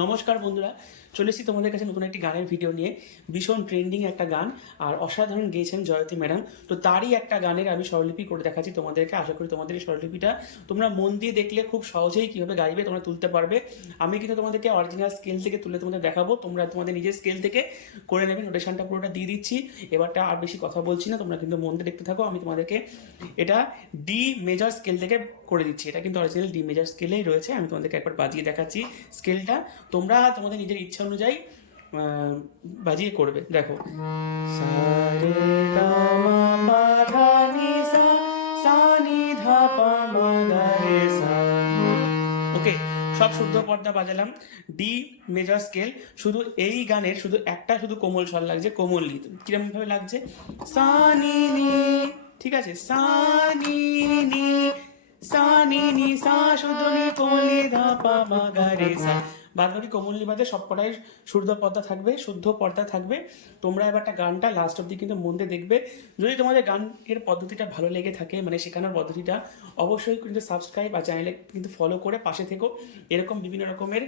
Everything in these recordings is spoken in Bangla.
নমস্কার বন্ধুরা, চলে এসেছি তোমাদের কাছে নতুন একটি গানের ভিডিও নিয়ে। ভীষণ ট্রেন্ডিং একটা গান আর অসাধারণ গেয়েছেন জয়তী ম্যাডাম তো তারই একটা গানের আমি স্বরলিপি করে দেখাচ্ছি তোমাদেরকে। আশা করি তোমাদের এই স্বরলিপিটা তোমরা মন দিয়ে দেখলে খুব সহজেই কীভাবে গাইবে তোমরা তুলতে পারবে। আমি কিন্তু তোমাদেরকে অরিজিনাল স্কেল থেকে তুলে তোমাদের দেখাবো। তোমরা তোমাদের নিজের স্কেল থেকে করে নেবে। নোটেশনটা পুরোটা দিয়ে দিচ্ছি। এবারটা আর বেশি কথা বলছি না, তোমরা কিন্তু মন দিয়ে দেখতে থাকো। আমি তোমাদেরকে এটা ডি মেজর স্কেল থেকে করে দিচ্ছি। এটা কিন্তু অরিজিনাল ডি মেজর স্কেলেই রয়েছে। আমি তোমাদেরকে একবার বাজিয়ে দেখাচ্ছি স্কেলটা তোমরা তোমাদের নিজের ইচ্ছা অনুযায়ী বাজিয়ে করবে। দেখো। ওকে, সব শুদ্ধ পর্দা বাজালাম। ডি মেজর স্কেল শুধু এই গানের, শুধু একটা শুধু কোমল স্বর লাগছে, কোমল কোমললি কিরম ভাবে লাগছে? সা নি নি ঠিক আছে? সা নি নি, সা নি নি ধা পা মা গা রে সা। বাদ বাকি কোমলনি বাদে সব কটাই শুদ্ধ পর্দা থাকবে, শুদ্ধ পর্দা থাকবে। তোমরা এবারটা গানটা লাস্ট অব্দি কিন্তু মন দিয়ে দেখবে। যদি তোমাদের গানের পদ্ধতিটা ভালো লেগে থাকে মানে শেখানোর পদ্ধতিটা, অবশ্যই কিন্তু সাবস্ক্রাইব আর চ্যানেলে কিন্তু ফলো করে পাশে থেকো। এরকম বিভিন্ন রকমের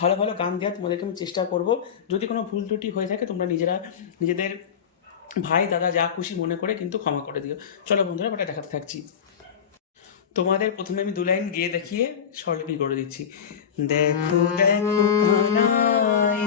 ভালো ভালো গান দেওয়ার তোমাদেরকে আমি চেষ্টা করব। যদি কোনো ভুল ত্রুটি হয়ে থাকে, তোমরা নিজেরা, নিজেদের ভাই, দাদা, যা খুশি মনে করে কিন্তু ক্ষমা করে দিও। চলো বন্ধুরা এবারটা দেখাতে থাকছি। তোমাদের প্রথমে আমি দু লাইন গিয়ে দেখিয়ে স্বরলিপি করে দিচ্ছি। দেখো দেখো কানাই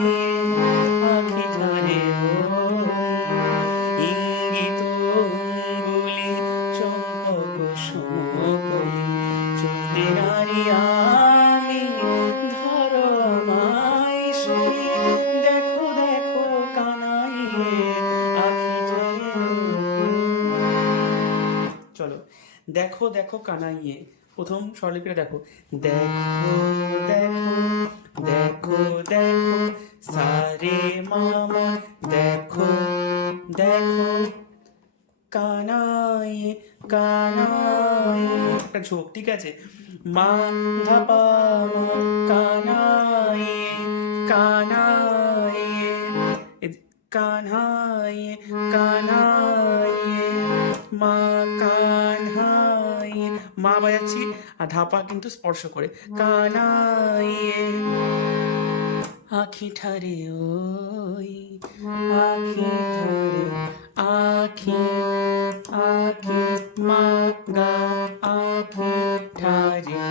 দেখো কানাইয়ে। প্রথম স্বরলিপিটা দেখো। দেখো দেখো দেখো দেখো, সারে মামা, দেখো দেখো। কানাইয়ে কানাইয়ে। একটা ঝোঁক ঠিক আছে? মা মা, কানাইয়ে। মা বাজাচ্ছি আর ধাপা কিন্তু স্পর্শ করে। কানাইয়ে, আখি ঠারে ওই, আখি ঠারে, আখি আখি আখি ঠারে,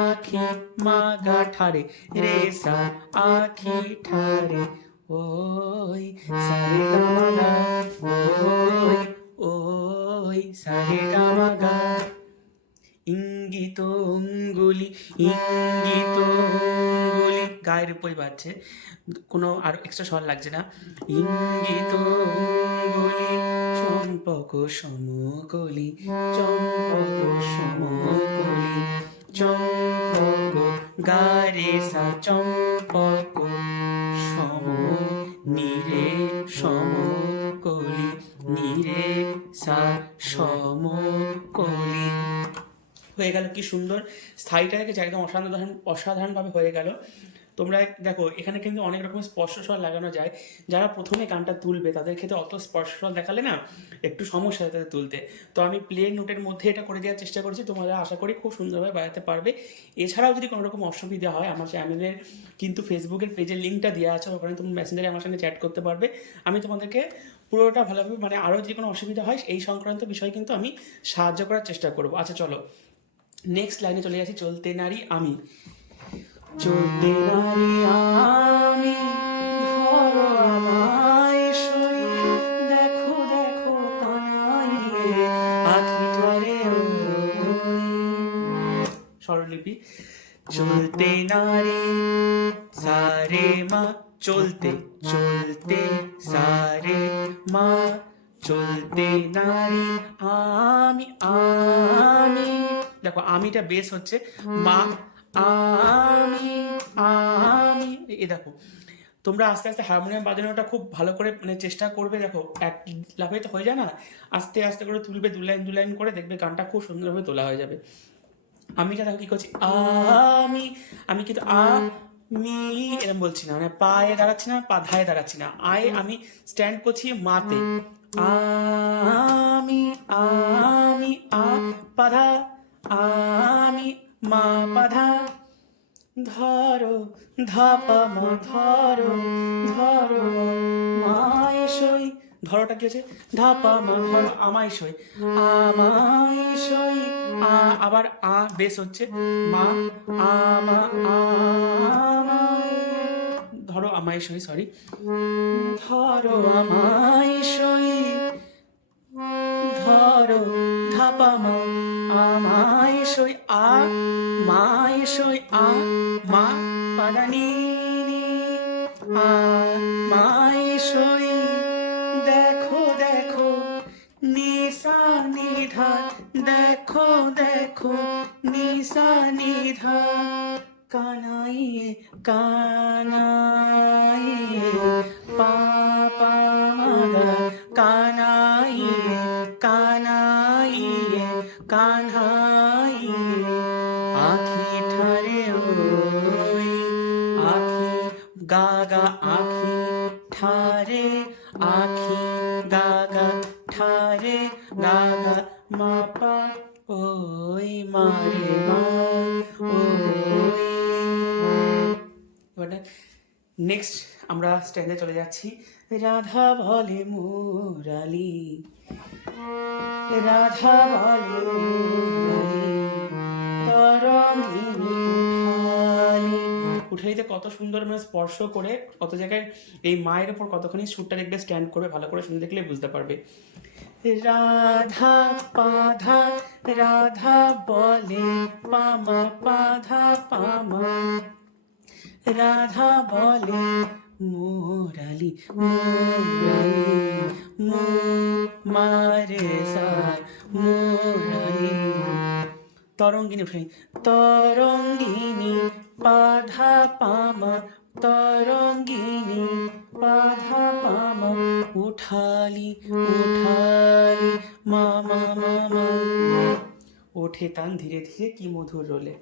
আখি মা গা ঠারে, রে সা, আখি ঠারে, ওই ইঙ্গিত গায়ের উপরে বাজছে কোনো আর এক্সট্রা স্বর লাগছে না। ইঙ্গিত চম্পক সমকলি চম্পক সমকলি, চম্পক গারে সা, চম্পক সম নিরে সমকলি নিরে সা, সমকলি। হয়ে গেল, কি সুন্দর। স্থায়ীটা গেছে একদম অসাধারণ, অসাধারণভাবে হয়ে গেল। তোমরা দেখো, এখানে কিন্তু অনেক রকম স্পর্শ লাগানো যায়। যারা প্রথমে গানটা তুলবে, তাদের ক্ষেত্রে অত স্পর্শ দেখালে না, একটু সমস্যা হয় তাদের তুলতে। তো আমি প্লেন নোটের মধ্যে এটা করে দেওয়ার চেষ্টা করছি। তোমরা আশা করি খুব সুন্দরভাবে বাজাতে পারবে। এছাড়াও যদি কোনো রকম অসুবিধা হয়, আমার চ্যানেলের কিন্তু ফেসবুকের পেজের লিঙ্কটা দেওয়া আছে, ওখানে তুমি মেসেঞ্জারে আমার সঙ্গে চ্যাট করতে পারবে। আমি তোমাদেরকে পুরোটা ভালোভাবে মানে আরও যদি কোনো অসুবিধা হয় এই সংক্রান্ত বিষয় কিন্তু আমি সাহায্য করার চেষ্টা করব। আচ্ছা চলো। নেক্সট লাইনে চলে যাচ্ছি, চলতে নারী আমি। চলতে নারী আমি স্বরলিপি। চলতে নারী, সারে মা, চলতে চলতে সারে মা, চলতে নারী, আমি আমি। দেখো আমিটা বেশ হচ্ছে মা আমি আমি এ দেখো তোমরা আস্তে আস্তে হারমোনিয়াম বাজানোটা খুব ভালো করে মানে চেষ্টা করবে দেখো এক লাফে তো হয়ে যায় না আস্তে আস্তে করে তুলবে দু লাইন দু লাইন করে দেখবে গানটা খুব সুন্দরভাবে তোলা হয়ে যাবে। আমিটা দেখো কি করছি আমি আমি কিন্তু আ মি এরকম বলছি না মানে পায়ে দাঁড়াচ্ছি না পা ধায়ে দাঁড়াচ্ছি না আয়ে আমি স্ট্যান্ড করছি মাতে। আমি আমি আ পাধা আমি মা পাধা ধরো, ধাপা, মা, ধরো ধরো মায় সই। ধরোটা কি হচ্ছে মা, ধরো, আমায় সই। আমায় সই, আ, আবার আ, বেশ হচ্ছে। মা, আমা, আমায়। ধরো, আমায় সই সরি ধরো, আমায় সই। ধরো, ধাপা, মা আ মায় সই আ মা পাদানি আ মায় সই দেখো দেখো, নিশা নিধা দেখো দেখো, নিশা নিধা কানাইয়ে কানাইয়ে, পাপা মাগা, কানাইয়ে কানাইয়ে কানহাইয়ে আখি ঠারে, আখি গাগা ঠারে গাগা মাপা, ওই মারে নেক্সট আমরা স্ট্যান্ডে চলে যাচ্ছি। রাধা বলে মুরালি। রাধা বলে মুরালি। উঠালিতে কত সুন্দর মানে স্পর্শ করে কত জায়গায় এই মায়ের ওপর কতখানি সুরটা দেখবে স্ট্যান্ড করবে, ভালো করে শুনে দেখলে বুঝতে পারবে। রাধা পাধা, রাধা বলে, পামা পাধা, পামা। রাধা বলে, মোরালি মোরালি, মো, মারে সার মোরালি তরঙ্গিনী উঠে তরঙ্গিনী পাধা পামা, তরঙ্গিনী পাধা পামা, উঠালি উঠালি মামা মামা ওঠে তান ধীরে ধীরে কি মধুর রোলে।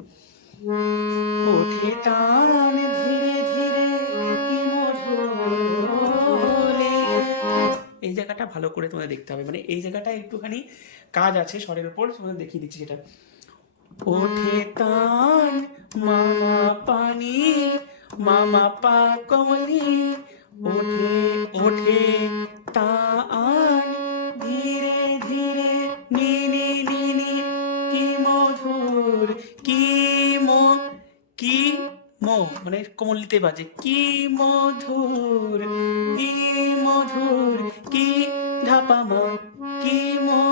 ওঠে তান ধীরে ধীরে কি মধুর রোলে। এই জায়গাটা ভালো করে তোমাদের দেখতে হবে। মানে এই জায়গাটা একটুখানি কাজ আছে, স্বরের উপর তোমাদের দেখিয়ে দিচ্ছি যেটা ওঠে তান মামা পানি মামা পা কমলি ওঠে ওঠে তান, ধীরে ধীরে নি নি নি নি কি মধুর, কি মো কি মো মানে কোমলিতে বাজে। কি মধুর কি মধুর, কি ধাপামা কি নি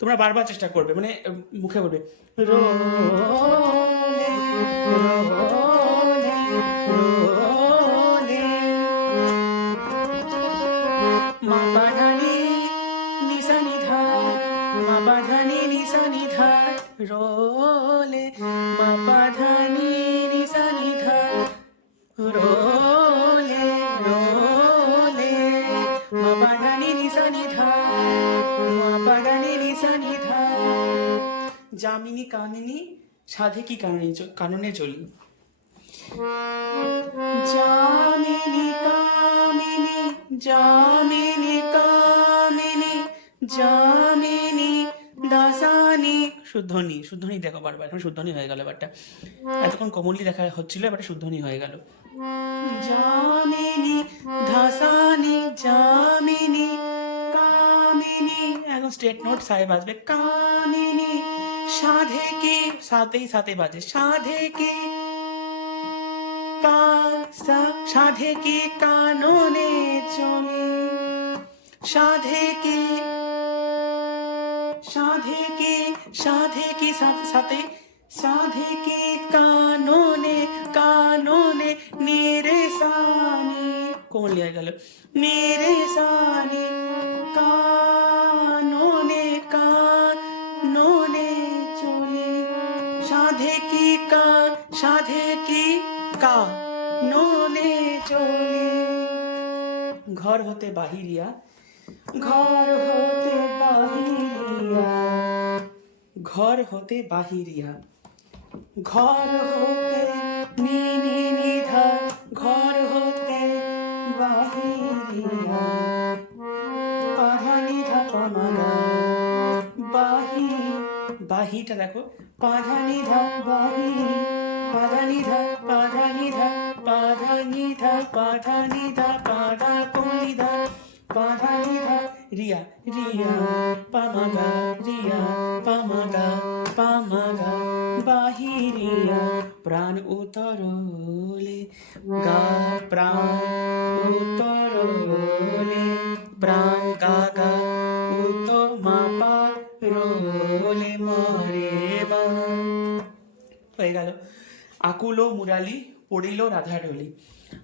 তোমরা বারবার চেষ্টা করবে মানে মুখে বলবে, রোলে মা পাধানি নিসা নিধা মা পাধানি নিসা নিধা রোলে রোলে, মা পাধানি নিসা নিধা মা পাধানি যামিনী কামিনী সাধে কি কাননে চ- কাননে চলি। যামিনী কামিনী যামিনী কামিনী যামিনী দাসানি। শুদ্ধনি শুদ্ধনি দেখো বারবার, এখন শুদ্ধনি হয়ে গেল এতক্ষণ কমলি দেখা হচ্ছিল এবারটা শুদ্ধনি হয়ে গেল। যামিনী দাসানি, যামিনী কামিনী এখন স্টেট নোট সাহেব আসবে কামিনী সাধে কে? সাথেই সাথে বাজে। সাধে কে? সাধে কে? কাননে চলে সাধে কি? সাধে কি? সাধে কি? সাথে সাথে সাধে কে? কাননে কাননে, নিরে সানি। কোমল লিয়া গেল? নিরে সানি। কাননে ঘর হতে বাহিরিয়া, ঘর হতে বাহিরিয়া, ঘর হতে বাহিরিয়া। ঘর হতে নি নি নিধা ঘর হতে বাহিরিয়া। পাধা নিধা পামাগা, বাহি, বাহিটা দেখো পাধা নিধা বাহি। পাধা নিধা পাধা নিধা পাধা পাধা নিধা রিয়া রিয়া, পামাগা রিয়া, পামাগা পামাগা বাহিরিয়া প্রাণ উতরলে, গা, প্রাণ উতরলে। আকুলো মুরালি, পড়িল রাধা ঢলি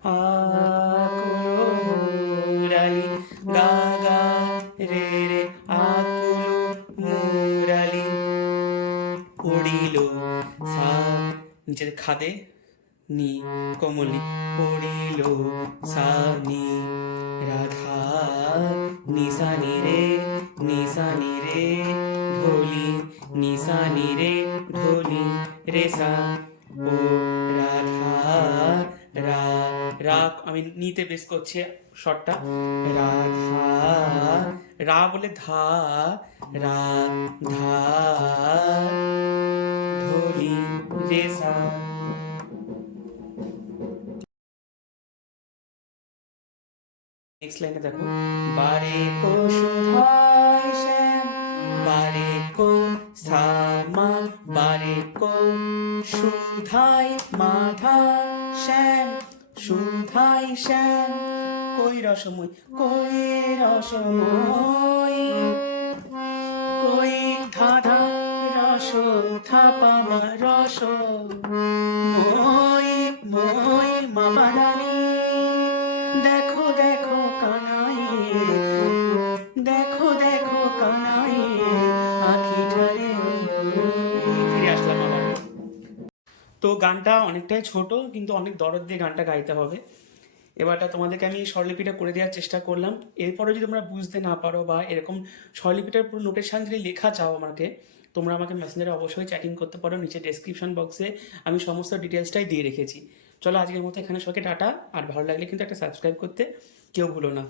আকুলো মুরালি, গা গা, রে রে, আকুলো মুরালি। পড়িল সা খাদে নি, কমলি। পড়িল সা, নি, রাধা নিশানি রে নিশানি রে, ঢোলি নিশানি রে, ঢোলি, রে, সা। ও, রাধা, রা রা, আমি নিতে বেশ করছি শটটা রাধা, রা বলে ধা, রা, ধা ঢোলি রে সা নেক্সট লাইনে দেখো, বারে কো সুধাই সামা বারে কো সুধাই মাধা শ্যাম, সুধাই শ্যাম। কই রসময় কই রসময়? কই ধাধা রস থাপামা রস। মই মই মামারানি তো গানটা অনেকটাই ছোট, কিন্তু অনেক দরদ দিয়ে গানটা গাইতে হবে। এবারটা তোমাদেরকে আমি স্বরলিপিটা করে দেওয়ার চেষ্টা করলাম। এরপরে যদি তোমরা বুঝতে না পারো বা এরকম স্বরলিপিটার পুরো নোটেশন যদি লেখা চাও আমাকে, তোমরা আমাকে মেসেঞ্জারে অবশ্যই চ্যাটিং করতে পারো। নিচে ডেসক্রিপশন বক্সে আমি সমস্ত ডিটেলসটাই দিয়ে রেখেছি। চলো আজকের মতো এখানে সবাইকে টাটা। আর ভালো লাগলে কিন্তু একটা সাবস্ক্রাইব করতে কেউ ভুলো না।